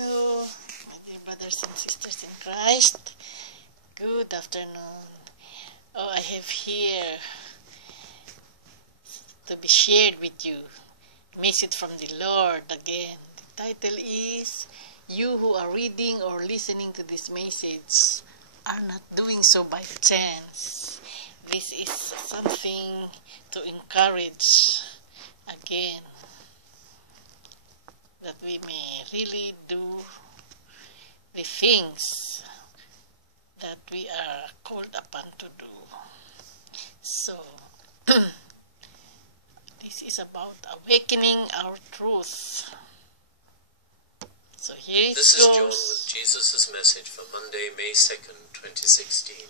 Hello, my dear brothers and sisters in Christ. Good afternoon. Oh, I have here to be shared with you a message from the Lord again. The title is, You who are reading or listening to this message are not doing so by chance. This is something to encourage again, that we may really do the things that we are called upon to do. So, this is about awakening our truth. So here it This goes. is John with Jesus' message for Monday, May 2nd, 2016.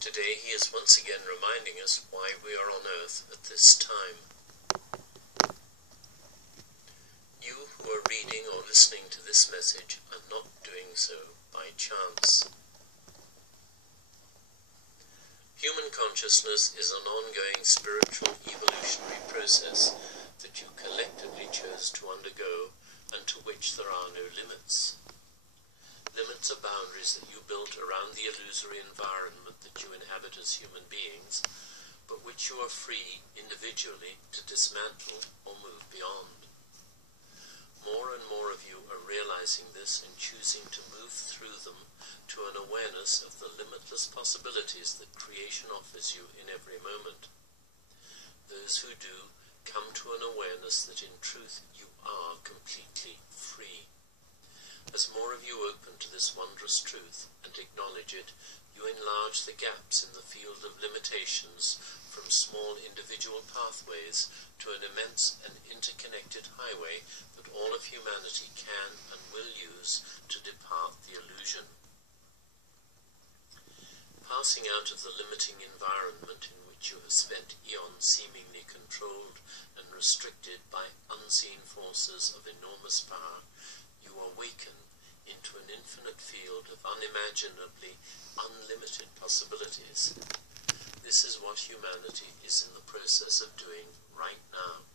Today he is once again reminding us why we are on earth at this time. You who are reading or listening to this message are not doing so by chance. Human consciousness is an ongoing spiritual evolutionary process that you collectively chose to undergo and to which there are no limits. Limits are boundaries that you built around the illusory environment that you inhabit as human beings, but which you are free individually to dismantle or move beyond. More and more of you are realizing this and choosing to move through them to an awareness of the limitless possibilities that creation offers you in every moment. Those who do come to an awareness that in truth you are completely free. As more of you open to this wondrous truth and acknowledge it, you enlarge the gaps in the field of limitations from small individual pathways to an immense and interconnected highway that all of humanity can and will use to depart the illusion. Passing out of the limiting environment in which you have spent eons seemingly controlled and restricted by unseen forces of enormous power, you awaken into an infinite field of unimaginably unlimited possibilities. This is what humanity is in the process of doing right now.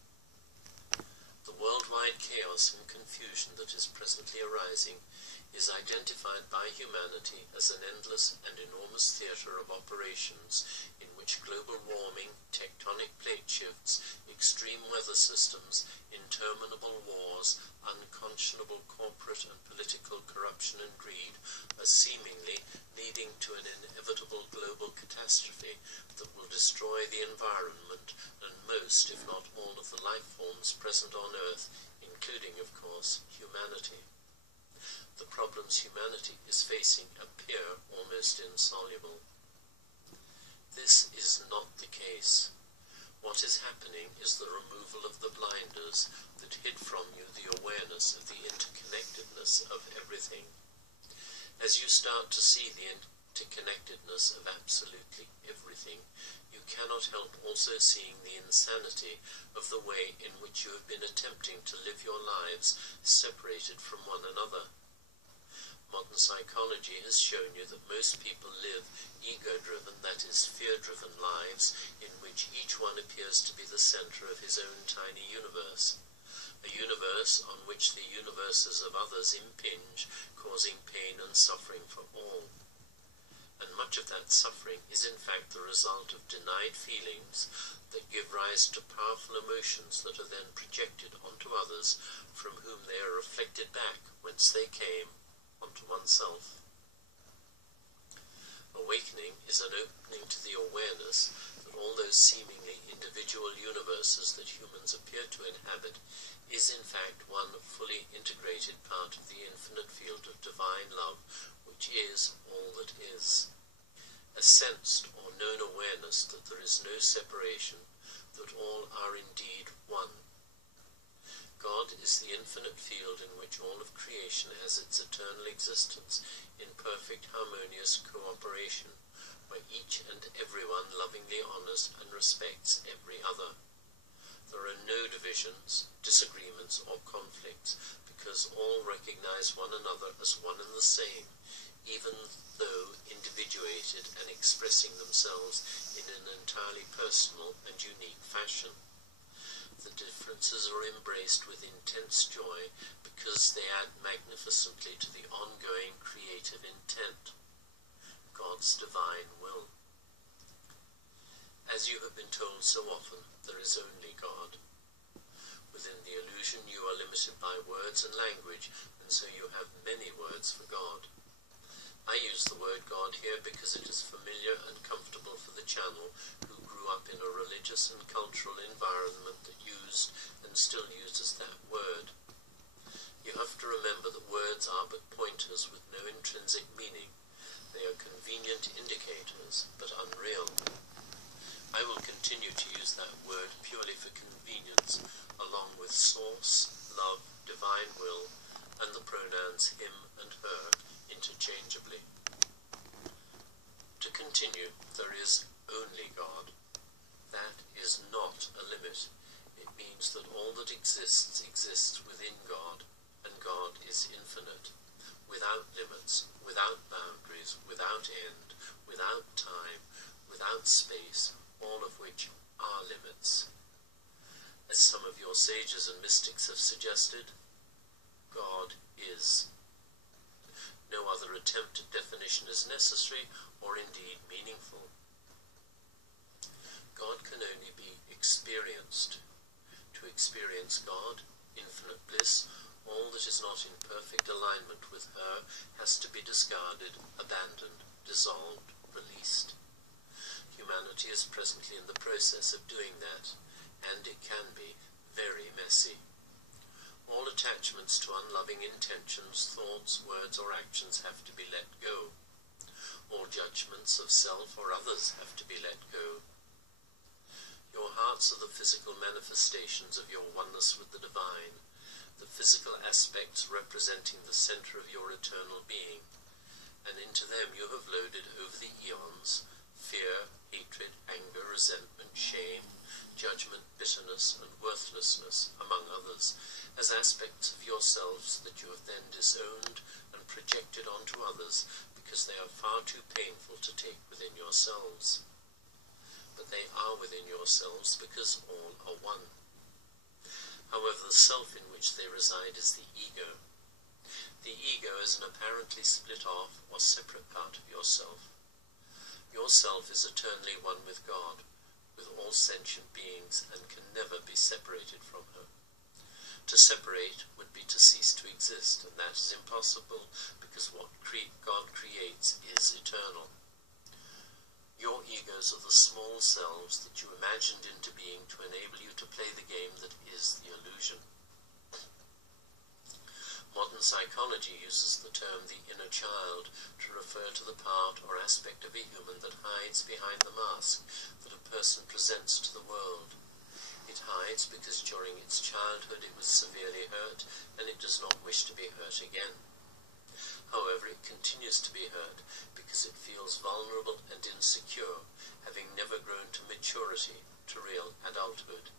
The worldwide chaos and confusion that is presently arising is identified by humanity as an endless and enormous theatre of operations in which global warming, tectonic plate shifts, extreme weather systems, interminable wars, unconscionable corporate and political corruption and greed are seemingly leading to an inevitable global catastrophe that will destroy the environment and most, if not all, of the life forms present on Earth, including, of course, humanity. The problems humanity is facing appear almost insoluble. This is not the case. What is happening is the removal of the blinders that hid from you the awareness of the interconnectedness of everything. As you start to see the interconnectedness of absolutely everything, you cannot help also seeing the insanity of the way in which you have been attempting to live your lives separated from one another. Modern psychology has shown you that most people live ego-driven, that is, fear-driven lives in which each one appears to be the center of his own tiny universe. A universe on which the universes of others impinge, causing pain and suffering for all. And much of that suffering is in fact the result of denied feelings that give rise to powerful emotions that are then projected onto others, from whom they are reflected back whence they came, onto oneself. Awakening is an opening to the awareness that all those seemingly individual universes that humans appear to inhabit is in fact one fully integrated part of the infinite field of divine love, which is all that is. A sensed or known awareness that there is no separation, that all are indeed one. God is the infinite field in which all of creation has its eternal existence in perfect harmonious cooperation, where each and everyone lovingly honors and respects every other. There are no divisions, disagreements, or conflicts, because all recognize one another as one and the same, even though individuated and expressing themselves in an entirely personal and unique fashion. The differences are embraced with intense joy because they add magnificently to the ongoing creative intent, God's divine will. As you have been told so often, there is only God. Within the illusion you are limited by words and language, and so you have many words for God. I use the word God here because it is familiar and comfortable for the channel who grew up in a religious and cultural environment that used and still uses that word. You have to remember that words are but pointers with no intrinsic meaning. They are convenient indicators, but unreal. I will continue to use that word purely for convenience, along with source, love, divine will, and the pronouns him and her interchangeably. To continue, there is only God. That is not a limit. It means that all that exists within God, and God is infinite, without limits, without boundaries, without end, without time, without space, all of which are limits. As some of your sages and mystics have suggested, God is. No other attempt at definition is necessary or indeed meaningful. God can only be experienced. To experience God, infinite bliss, all that is not in perfect alignment with her has to be discarded, abandoned, dissolved, released. Humanity is presently in the process of doing that, and it can be very messy. All attachments to unloving intentions, thoughts, words, or actions have to be let go. All judgments of self or others have to be let go. Your hearts are the physical manifestations of your oneness with the divine, the physical aspects representing the center of your eternal being, and into them you have loaded over the eons fear, hatred, anger, resentment, shame, judgment, bitterness, and worthlessness, among others, as aspects of yourselves that you have then disowned and projected onto others because they are far too painful to take within yourselves. But they are within yourselves because all are one. However, the self in which they reside is the ego. The ego is an apparently split off or separate part of yourself. Your self is eternally one with God, with all sentient beings, and can never be separated from her. To separate would be to cease to exist, and that is impossible because what God creates is eternal. Your egos are the small selves that you imagined into being to enable you to play the game that is the illusion. Modern psychology uses the term the inner child to refer to the part or aspect of a human that hides behind the mask that a person presents to the world. It hides because during its childhood it was severely hurt and it does not wish to be hurt again. However, it continues to be hurt because it feels vulnerable and insecure, having never grown to maturity, to real adulthood.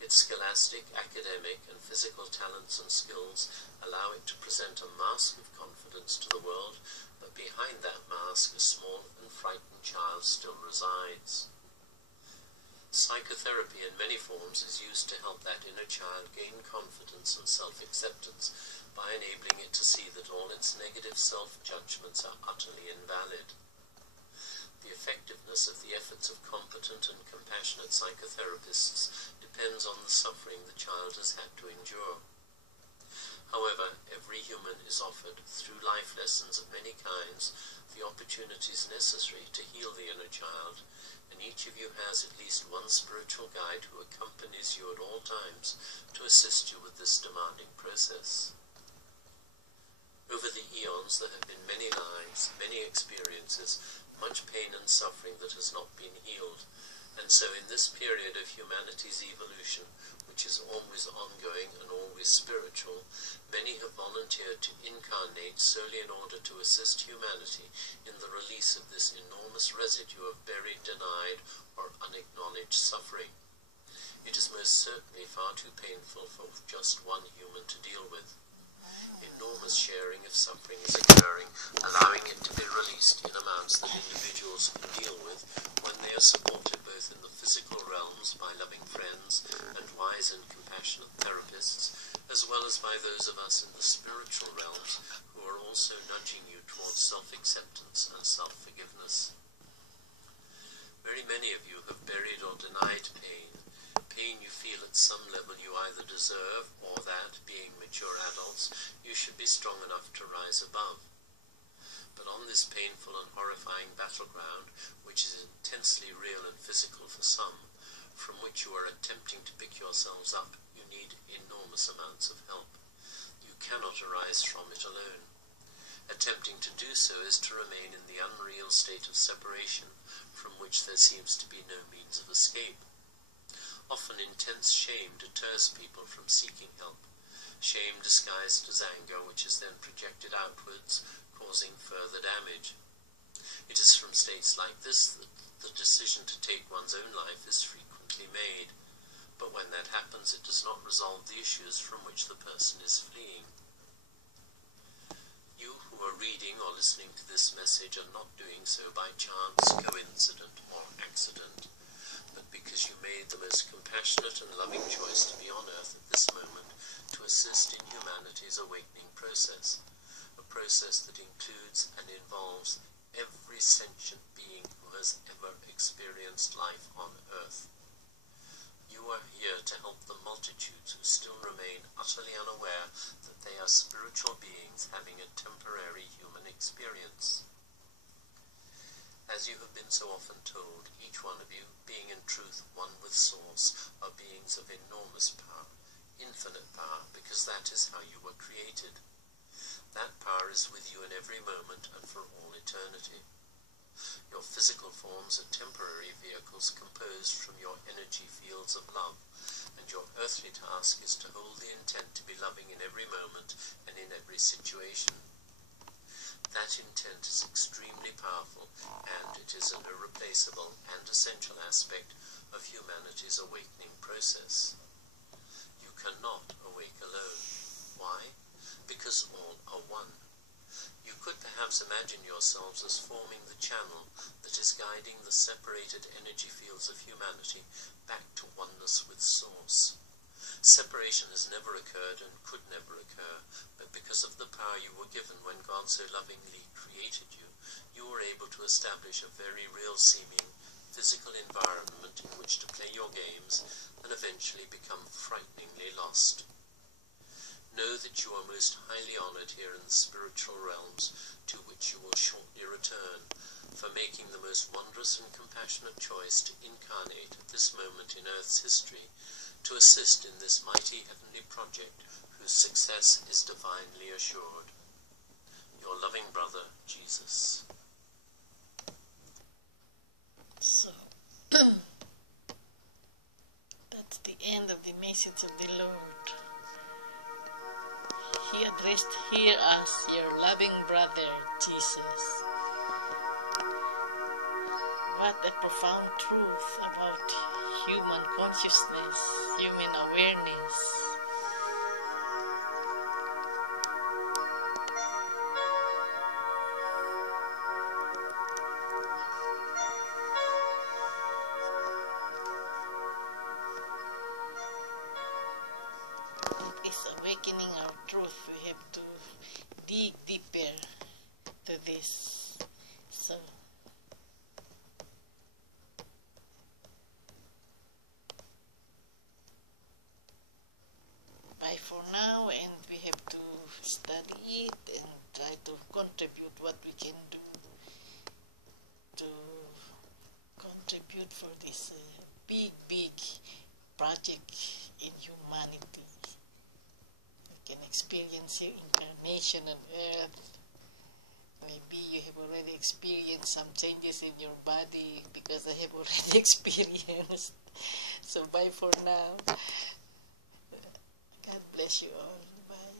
Its scholastic, academic, and physical talents and skills allow it to present a mask of confidence to the world, but behind that mask a small and frightened child still resides. Psychotherapy in many forms is used to help that inner child gain confidence and self-acceptance by enabling it to see that all its negative self-judgments are utterly invalid. The effectiveness of the efforts of competent and compassionate psychotherapists depends on the suffering the child has had to endure. However, every human is offered, through life lessons of many kinds, the opportunities necessary to heal the inner child, and each of you has at least one spiritual guide who accompanies you at all times to assist you with this demanding process. Over the eons there have been many lives, many experiences, much pain and suffering that has not been healed, and so in this period of humanity's evolution, which is always ongoing and always spiritual, many have volunteered to incarnate solely in order to assist humanity in the release of this enormous residue of buried, denied, or unacknowledged suffering. It is most certainly far too painful for just one human to deal with. Enormous sharing of suffering is occurring, allowing it to be released in amounts that individuals can deal with when they are supported both in the physical realms by loving friends and wise and compassionate therapists, as well as by those of us in the spiritual realms who are also nudging you towards self-acceptance and self-forgiveness. Very many of you have buried or denied pain you feel at some level you either deserve or that, being mature adults, you should be strong enough to rise above. But on this painful and horrifying battleground, which is intensely real and physical for some, from which you are attempting to pick yourselves up, you need enormous amounts of help. You cannot arise from it alone. Attempting to do so is to remain in the unreal state of separation from which there seems to be no means of escape. Often intense shame deters people from seeking help. Shame disguised as anger, which is then projected outwards, causing further damage. It is from states like this that the decision to take one's own life is frequently made, but when that happens it does not resolve the issues from which the person is fleeing. You who are reading or listening to this message are not doing so by chance, coincidence, or accident, but because you made the most compassionate and loving choice to be on earth at this moment to assist in humanity's awakening process, a process that includes and involves every sentient being who has ever experienced life on earth. You are here to help the multitudes who still remain utterly unaware that they are spiritual beings having a temporary human experience. As you have been so often told, each one of you, being in truth one with Source, are beings of enormous power, infinite power, because that is how you were created. That power is with you in every moment and for all eternity. Your physical forms are temporary vehicles composed from your energy fields of love, and your earthly task is to hold the intent to be loving in every moment and in every situation. That intent is extremely powerful, and it is an irreplaceable and essential aspect of humanity's awakening process. You cannot awake alone. Why? Because all are one. You could perhaps imagine yourselves as forming the channel that is guiding the separated energy fields of humanity back to oneness with Source. Separation has never occurred and could never occur, but because of the power you were given when God so lovingly created you, you were able to establish a very real-seeming physical environment in which to play your games and eventually become frighteningly lost. Know that you are most highly honored here in the spiritual realms, to which you will shortly return, for making the most wondrous and compassionate choice to incarnate at this moment in Earth's history, to assist in this mighty heavenly project whose success is divinely assured. Your loving brother, Jesus. So, that's the end of the message of the Lord. He addressed here as your loving brother, Jesus. What a profound truth about human consciousness, human awareness. It is awakening our truth. We have to dig deeper to this. So, bye for now, and we have to study it and try to contribute what we can do to contribute for this big project in humanity. You can experience your incarnation on earth. Maybe you have already experienced some changes in your body because I have already experienced. So bye for now. God bless you all.